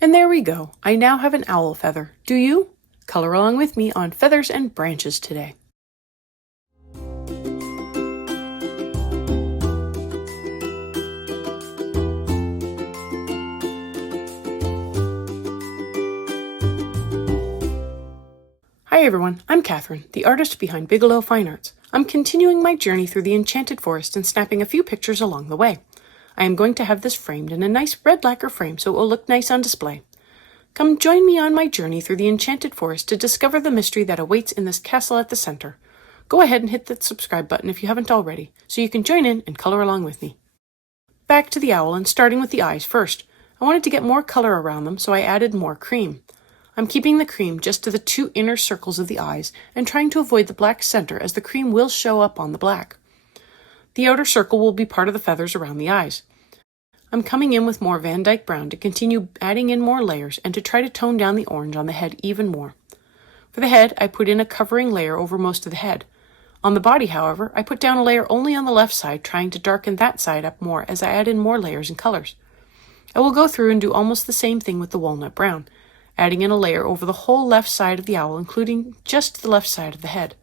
And there we go. I now have an owl feather. Do you? Color along with me on feathers and branches today. Hi everyone, I'm Catherine, the artist behind Bigelow Fine Arts. I'm continuing my journey through the Enchanted Forest and snapping a few pictures along the way. I am going to have this framed in a nice red lacquer frame so it will look nice on display. Come join me on my journey through the Enchanted Forest to discover the mystery that awaits in this castle at the center. Go ahead and hit that subscribe button if you haven't already, so you can join in and color along with me. Back to the owl and starting with the eyes first. I wanted to get more color around them, so I added more cream. I'm keeping the cream just to the two inner circles of the eyes and trying to avoid the black center as the cream will show up on the black. The outer circle will be part of the feathers around the eyes. I'm coming in with more Van Dyke Brown to continue adding in more layers and to try to tone down the orange on the head even more. For the head, I put in a covering layer over most of the head. On the body, however, I put down a layer only on the left side, trying to darken that side up more as I add in more layers and colors. I will go through and do almost the same thing with the walnut brown, adding in a layer over the whole left side of the owl, including just the left side of the head.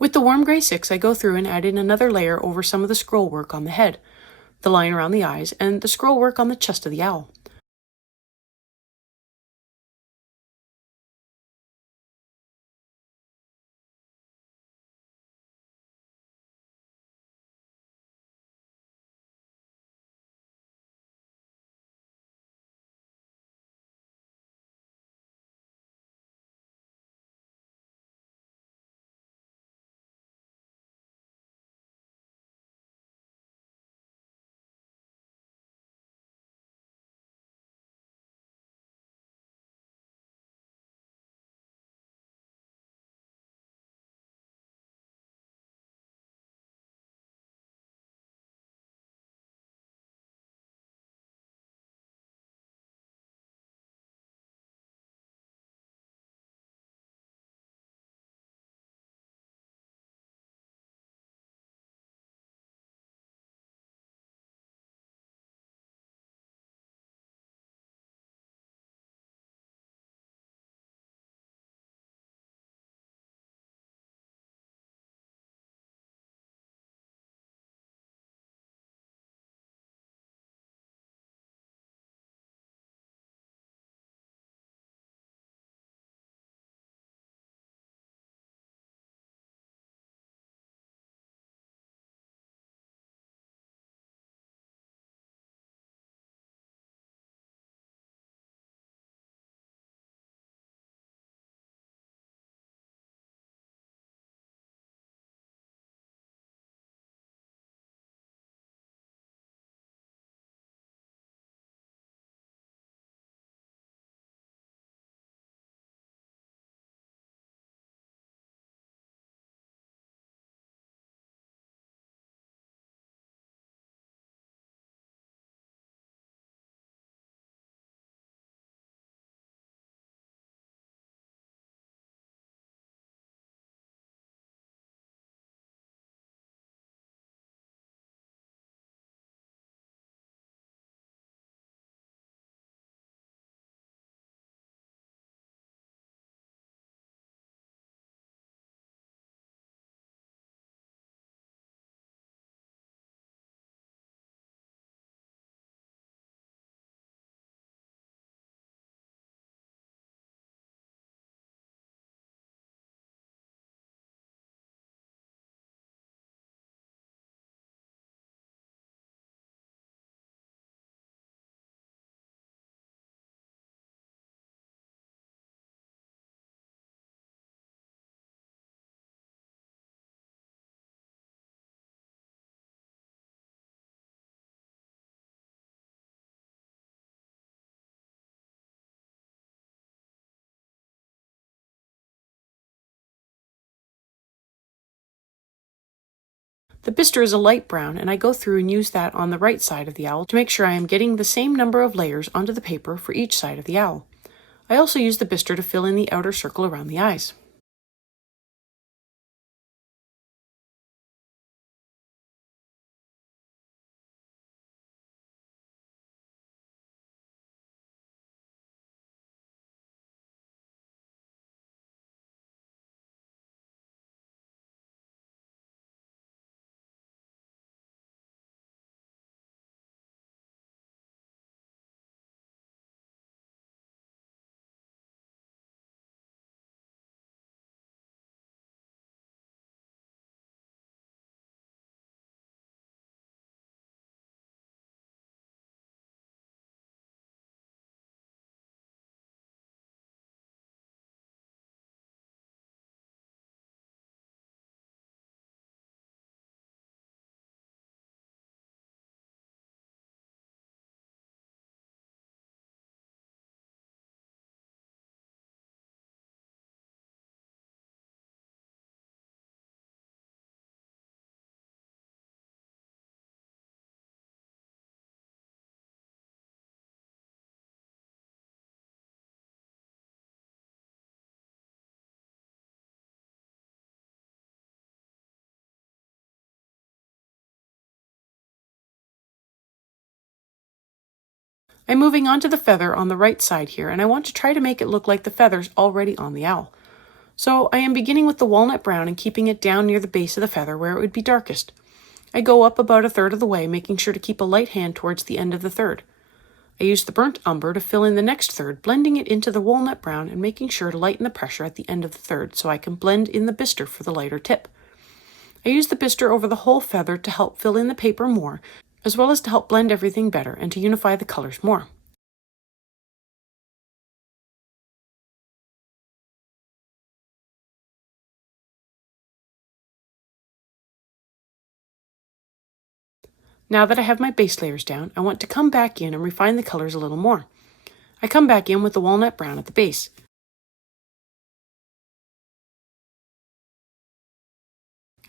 With the warm gray 6, I go through and add in another layer over some of the scroll work on the head, the line around the eyes, and the scroll work on the chest of the owl. The bistre is a light brown, and I go through and use that on the right side of the owl to make sure I am getting the same number of layers onto the paper for each side of the owl. I also use the bistre to fill in the outer circle around the eyes. I'm moving on to the feather on the right side here, and I want to try to make it look like the feathers already on the owl. So I am beginning with the walnut brown and keeping it down near the base of the feather where it would be darkest. I go up about a third of the way, making sure to keep a light hand towards the end of the third. I use the burnt umber to fill in the next third, blending it into the walnut brown and making sure to lighten the pressure at the end of the third so I can blend in the bistre for the lighter tip. I use the bistre over the whole feather to help fill in the paper more, as well as to help blend everything better and to unify the colors more. Now that I have my base layers down, I want to come back in and refine the colors a little more. I come back in with the walnut brown at the base.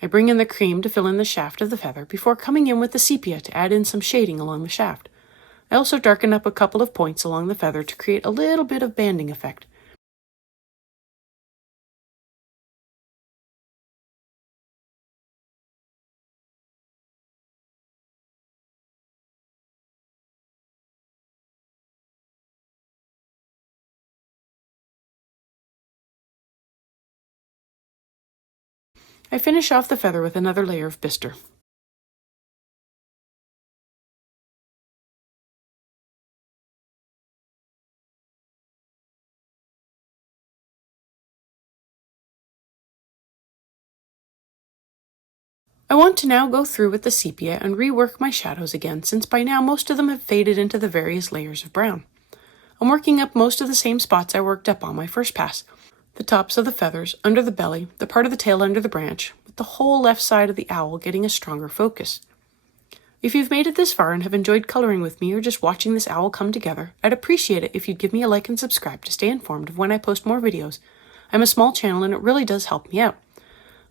I bring in the cream to fill in the shaft of the feather before coming in with the sepia to add in some shading along the shaft. I also darken up a couple of points along the feather to create a little bit of banding effect. I finish off the feather with another layer of bistre. I want to now go through with the sepia and rework my shadows again, since by now most of them have faded into the various layers of brown. I'm working up most of the same spots I worked up on my first pass. The tops of the feathers, under the belly, the part of the tail under the branch, with the whole left side of the owl getting a stronger focus. If you've made it this far and have enjoyed coloring with me or just watching this owl come together, I'd appreciate it if you'd give me a like and subscribe to stay informed of when I post more videos. I'm a small channel and it really does help me out.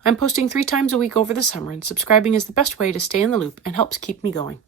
I'm posting 3 times a week over the summer, and subscribing is the best way to stay in the loop and helps keep me going.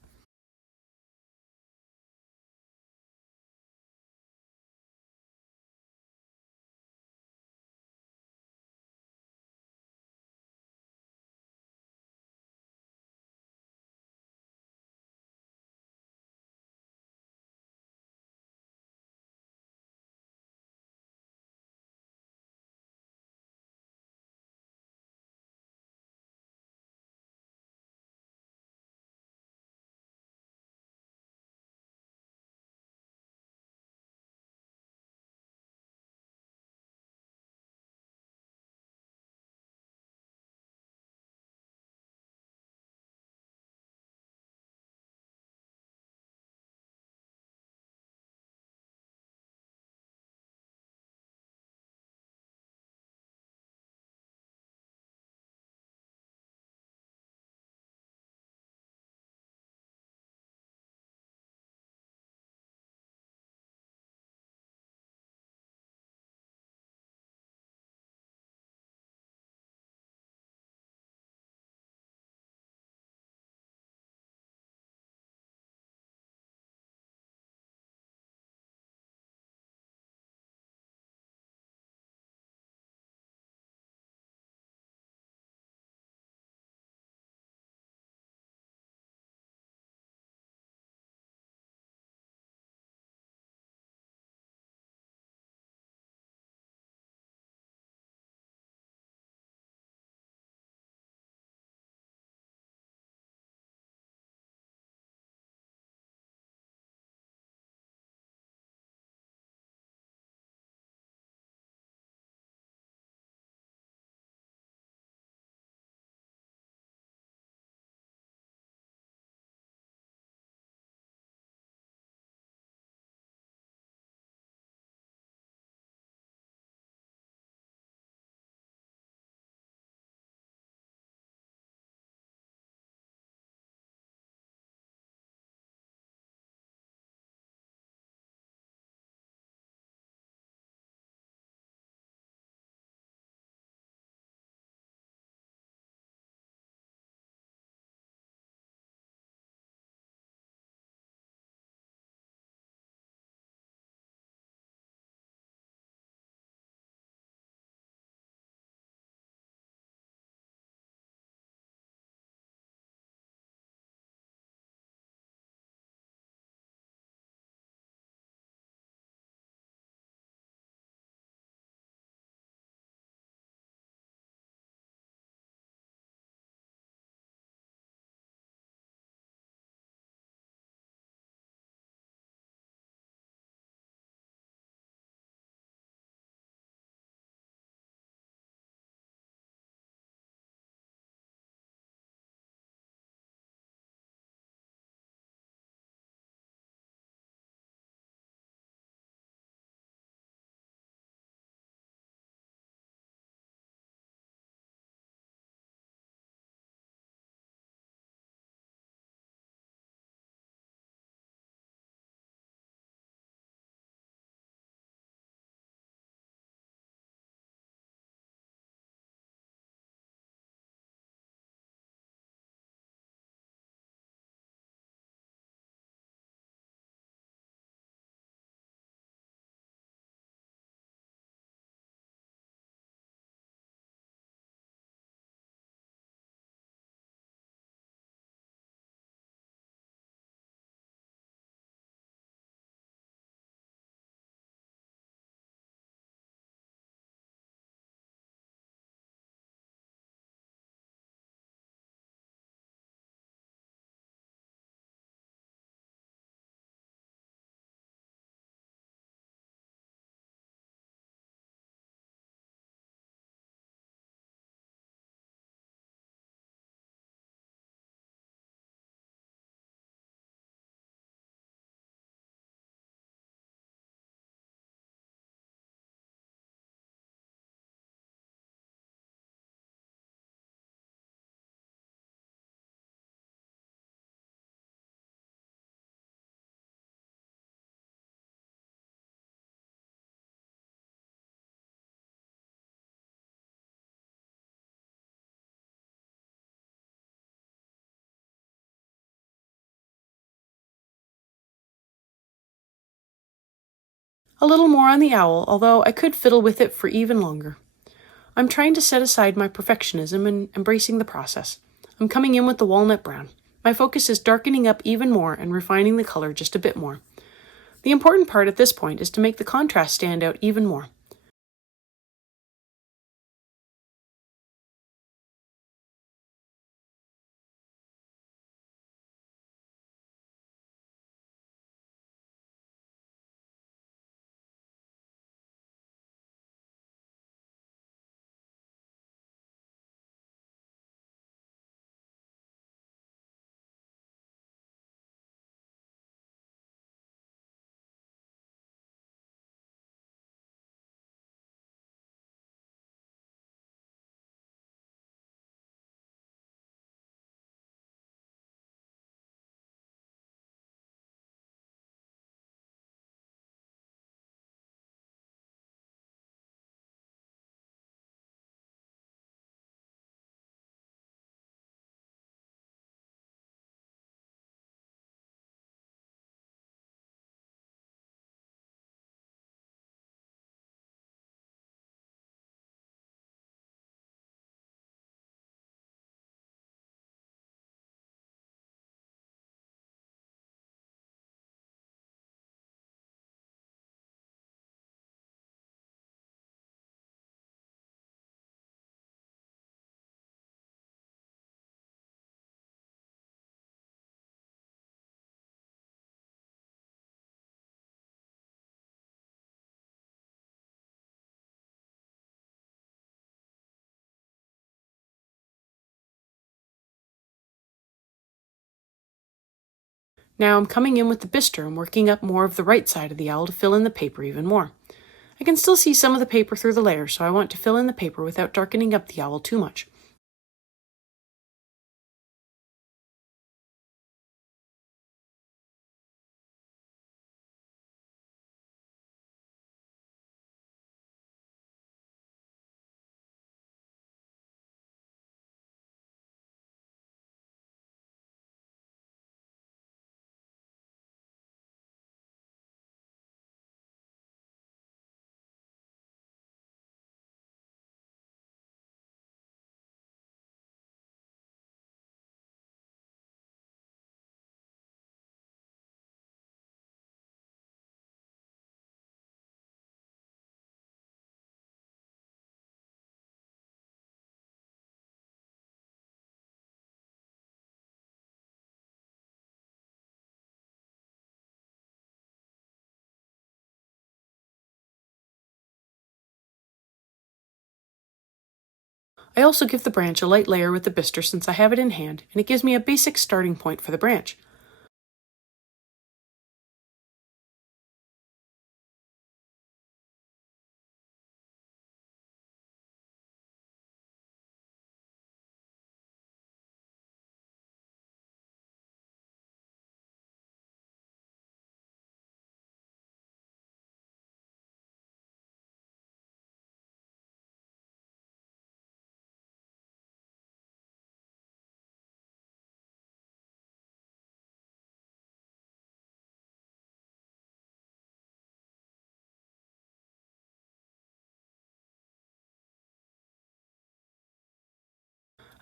A little more on the owl, although I could fiddle with it for even longer. I'm trying to set aside my perfectionism and embracing the process. I'm coming in with the walnut brown. My focus is darkening up even more and refining the color just a bit more. The important part at this point is to make the contrast stand out even more. Now I'm coming in with the bistre and working up more of the right side of the owl to fill in the paper even more. I can still see some of the paper through the layers, so I want to fill in the paper without darkening up the owl too much. I also give the branch a light layer with the bistre since I have it in hand, and it gives me a basic starting point for the branch.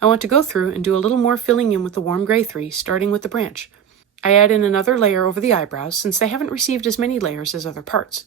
I want to go through and do a little more filling in with the warm gray 3, starting with the branch. I add in another layer over the eyebrows since they haven't received as many layers as other parts.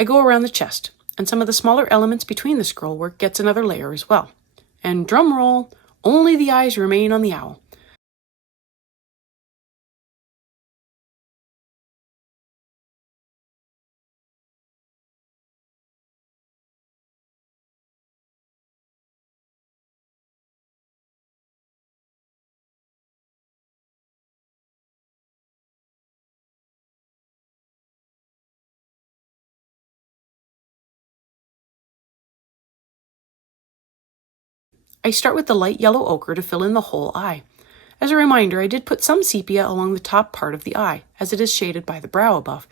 I go around the chest. and some of the smaller elements between the scroll work gets another layer as well. And drum roll, only the eyes remain on the owl. I start with the light yellow ochre to fill in the whole eye. As a reminder, I did put some sepia along the top part of the eye, as it is shaded by the brow above.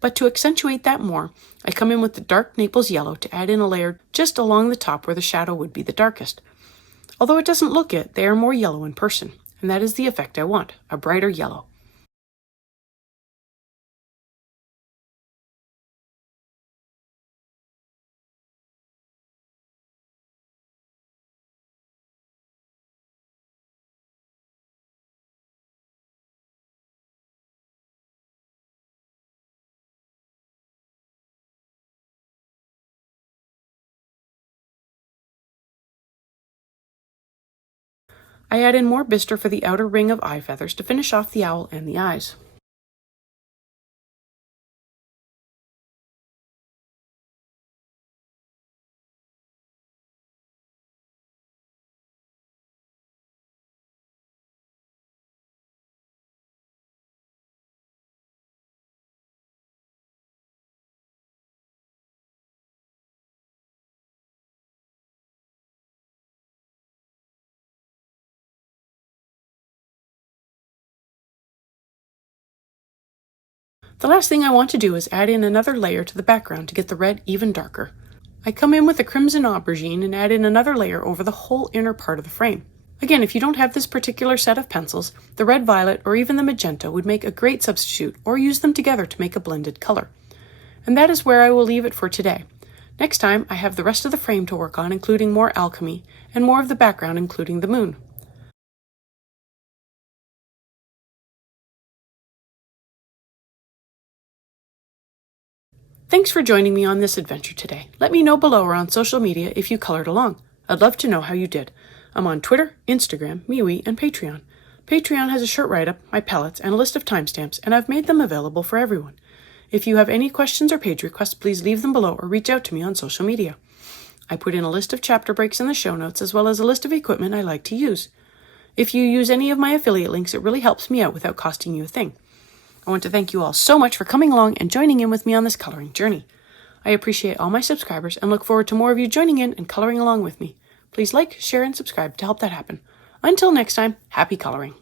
But to accentuate that more, I come in with the dark Naples yellow to add in a layer just along the top where the shadow would be the darkest. Although it doesn't look it, they are more yellow in person, and that is the effect I want, a brighter yellow. I add in more bistre for the outer ring of eye feathers to finish off the owl and the eyes. The last thing I want to do is add in another layer to the background to get the red even darker. I come in with a crimson aubergine and add in another layer over the whole inner part of the frame. Again, if you don't have this particular set of pencils, the red violet or even the magenta would make a great substitute, or use them together to make a blended color. And that is where I will leave it for today. Next time, I have the rest of the frame to work on, including more alchemy, and more of the background, including the moon. Thanks for joining me on this adventure today. Let me know below or on social media if you colored along. I'd love to know how you did. I'm on Twitter, Instagram, MeWe, and Patreon. Patreon has a short write-up, my palettes, and a list of timestamps, and I've made them available for everyone. If you have any questions or page requests, please leave them below or reach out to me on social media. I put in a list of chapter breaks in the show notes, as well as a list of equipment I like to use. If you use any of my affiliate links, it really helps me out without costing you a thing. I want to thank you all so much for coming along and joining in with me on this coloring journey. I appreciate all my subscribers and look forward to more of you joining in and coloring along with me. Please like, share, and subscribe to help that happen. Until next time, happy coloring.